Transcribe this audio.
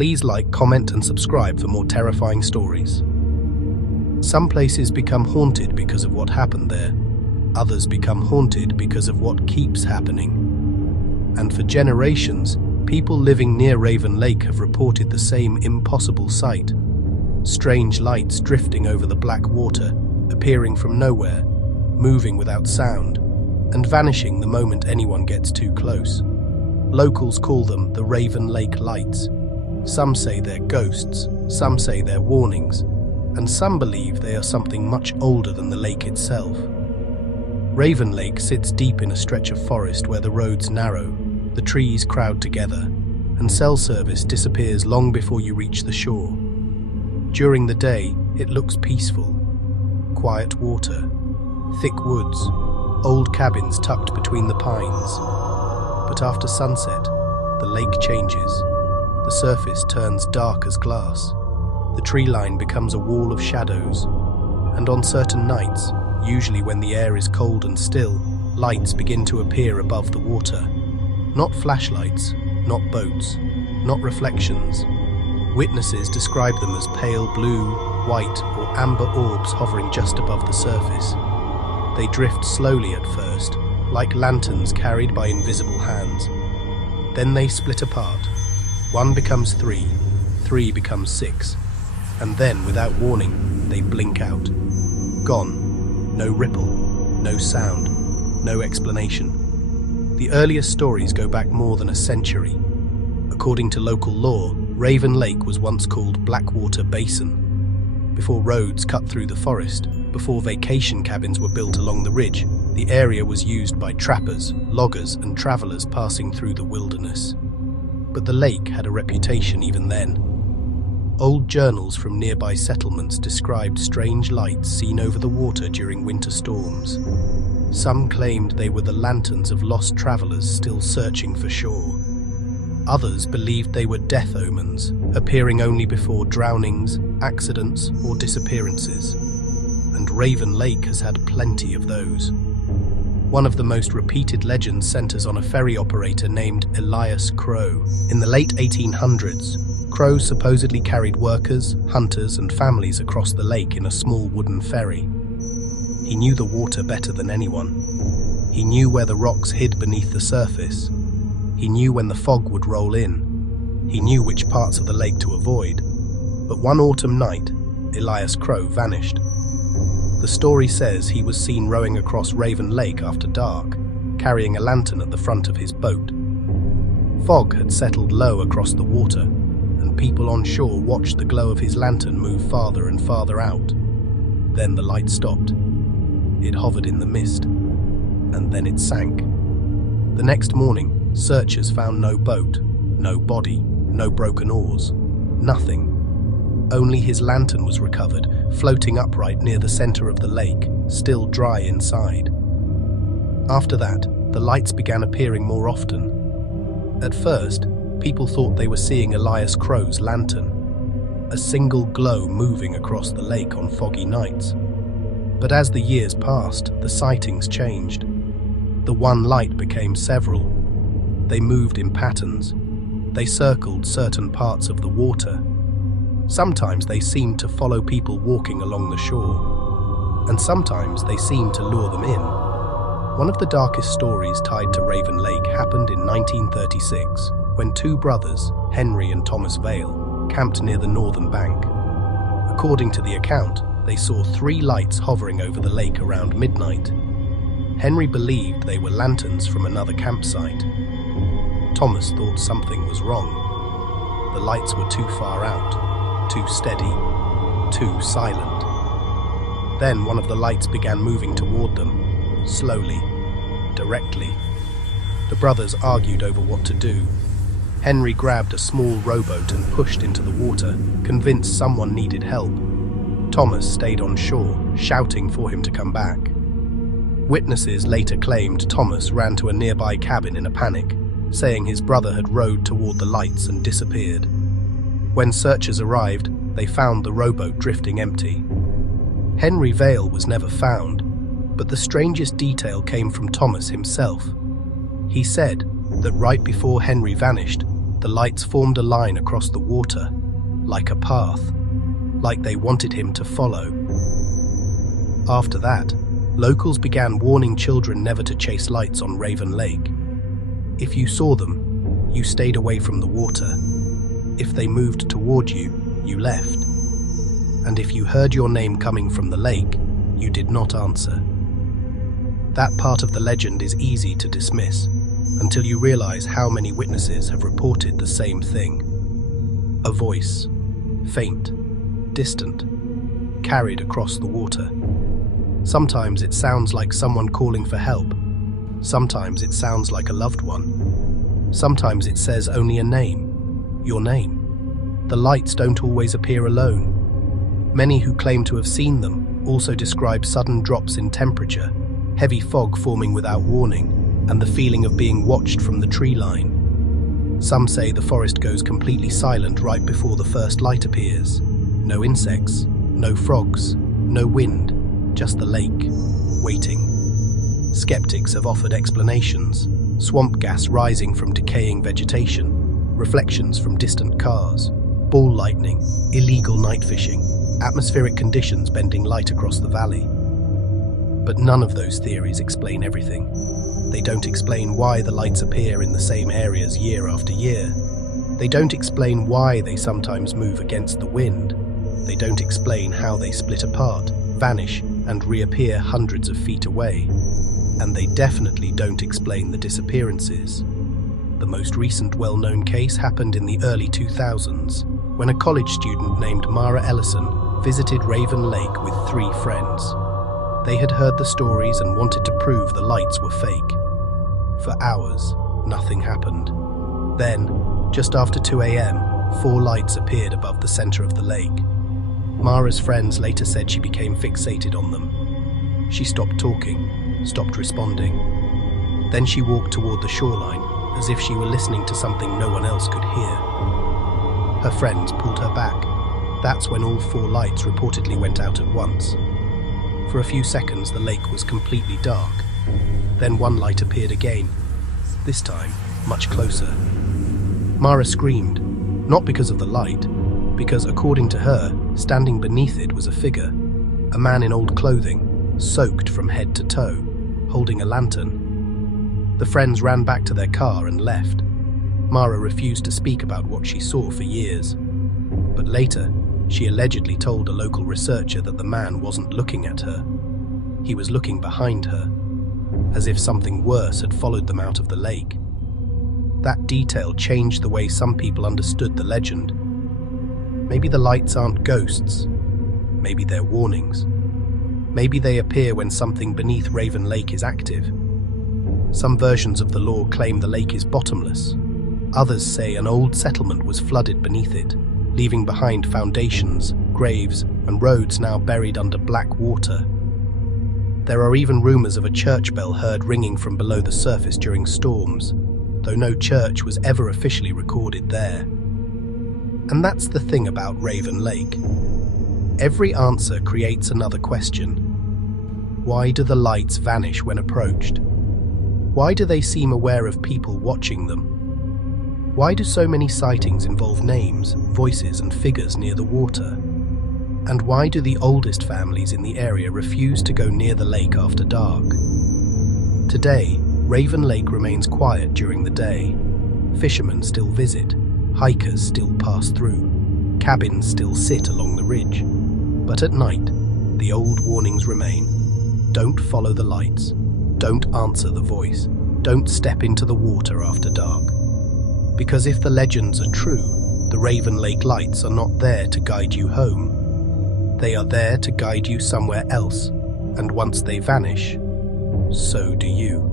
Please like, comment and subscribe for more terrifying stories. Some places become haunted because of what happened there. Others become haunted because of what keeps happening. And for generations, people living near Raven Lake have reported the same impossible sight. Strange lights drifting over the black water, appearing from nowhere, moving without sound, and vanishing the moment anyone gets too close. Locals call them the Raven Lake Lights. Some say they're ghosts, some say they're warnings, and some believe they are something much older than the lake itself. Raven Lake sits deep in a stretch of forest where the roads narrow, the trees crowd together, and cell service disappears long before you reach the shore. During the day, it looks peaceful. Quiet water, thick woods, old cabins tucked between the pines. But after sunset, the lake changes. The surface turns dark as glass. The tree line becomes a wall of shadows. And on certain nights, usually when the air is cold and still, lights begin to appear above the water. Not flashlights, not boats, not reflections. Witnesses describe them as pale blue, white, or amber orbs hovering just above the surface. They drift slowly at first, like lanterns carried by invisible hands. Then they split apart. One becomes three, three becomes six, and then, without warning, they blink out. Gone. No ripple, no sound, no explanation. The earliest stories go back more than a century. According to local law, Raven Lake was once called Blackwater Basin. Before roads cut through the forest, before vacation cabins were built along the ridge, the area was used by trappers, loggers, and travelers passing through the wilderness. But the lake had a reputation even then. Old journals from nearby settlements described strange lights seen over the water during winter storms. Some claimed they were the lanterns of lost travelers still searching for shore. Others believed they were death omens, appearing only before drownings, accidents, or disappearances. And Raven Lake has had plenty of those. One of the most repeated legends centers on a ferry operator named Elias Crow. In the late 1800s, Crow supposedly carried workers, hunters, and families across the lake in a small wooden ferry. He knew the water better than anyone. He knew where the rocks hid beneath the surface. He knew when the fog would roll in. He knew which parts of the lake to avoid. But one autumn night, Elias Crow vanished. The story says he was seen rowing across Raven Lake after dark, carrying a lantern at the front of his boat. Fog had settled low across the water, and people on shore watched the glow of his lantern move farther and farther out. Then the light stopped. It hovered in the mist, and then it sank. The next morning, searchers found no boat, no body, no broken oars, nothing. Only his lantern was recovered, floating upright near the center of the lake, still dry inside. After that, the lights began appearing more often. At first, people thought they were seeing Elias Crow's lantern, a single glow moving across the lake on foggy nights. But as the years passed, the sightings changed. The one light became several. They moved in patterns. They circled certain parts of the water. Sometimes they seemed to follow people walking along the shore, and sometimes they seemed to lure them in. One of the darkest stories tied to Raven Lake happened in 1936, when two brothers, Henry and Thomas Vail, camped near the northern bank. According to the account, they saw three lights hovering over the lake around midnight. Henry believed they were lanterns from another campsite. Thomas thought something was wrong. The lights were too far out, too steady, too silent. Then one of the lights began moving toward them, slowly, directly. The brothers argued over what to do. Henry grabbed a small rowboat and pushed into the water, convinced someone needed help. Thomas stayed on shore, shouting for him to come back. Witnesses later claimed Thomas ran to a nearby cabin in a panic, saying his brother had rowed toward the lights and disappeared. When searchers arrived, they found the rowboat drifting empty. Henry Vail was never found, but the strangest detail came from Thomas himself. He said that right before Henry vanished, The lights formed a line across the water, like a path, like they wanted him to follow. After that, locals began warning children never to chase lights on Raven Lake. If you saw them, you stayed away from the water. If they moved toward you, you left. And if you heard your name coming from the lake, you did not answer. That part of the legend is easy to dismiss, until you realize how many witnesses have reported the same thing. A voice, faint, distant, carried across the water. Sometimes it sounds like someone calling for help. Sometimes it sounds like a loved one. Sometimes it says only a name, your name. The lights don't always appear alone. Many who claim to have seen them also describe sudden drops in temperature, heavy fog forming without warning, and the feeling of being watched from the tree line. Some say the forest goes completely silent right before the first light appears. No insects, no frogs, no wind, just the lake, waiting. Skeptics have offered explanations: swamp gas rising from decaying vegetation, reflections from distant cars, ball lightning, illegal night fishing, atmospheric conditions bending light across the valley. But none of those theories explain everything. They don't explain why the lights appear in the same areas year after year. They don't explain why they sometimes move against the wind. They don't explain how they split apart, vanish, and reappear hundreds of feet away. And they definitely don't explain the disappearances. The most recent well-known case happened in the early 2000s, when a college student named Mara Ellison visited Raven Lake with 3 friends. They had heard the stories and wanted to prove the lights were fake. For hours, nothing happened. Then, just after 2 a.m., 4 lights appeared above the center of the lake. Mara's friends later said she became fixated on them. She stopped talking, stopped responding. Then she walked toward the shoreline, as if she were listening to something no one else could hear. Her friends pulled her back. That's when all 4 lights reportedly went out at once. For a few seconds, the lake was completely dark. Then 1 light appeared again, this time much closer. Mara screamed, not because of the light, because according to her, standing beneath it was a figure, a man in old clothing, soaked from head to toe, holding a lantern. The friends ran back to their car and left. Mara refused to speak about what she saw for years. But later, she allegedly told a local researcher that the man wasn't looking at her. He was looking behind her, as if something worse had followed them out of the lake. That detail changed the way some people understood the legend. Maybe the lights aren't ghosts. Maybe they're warnings. Maybe they appear when something beneath Raven Lake is active. Some versions of the lore claim the lake is bottomless. Others say an old settlement was flooded beneath it, leaving behind foundations, graves, and roads now buried under black water. There are even rumors of a church bell heard ringing from below the surface during storms, though no church was ever officially recorded there. And that's the thing about Raven Lake. Every answer creates another question. Why do the lights vanish when approached? Why do they seem aware of people watching them? Why do so many sightings involve names, voices, and figures near the water? And why do the oldest families in the area refuse to go near the lake after dark? Today, Raven Lake remains quiet during the day. Fishermen still visit, hikers still pass through, cabins still sit along the ridge. But at night, the old warnings remain. Don't follow the lights. Don't answer the voice. Don't step into the water after dark. Because if the legends are true, the Raven Lake lights are not there to guide you home. They are there to guide you somewhere else, and once they vanish, so do you.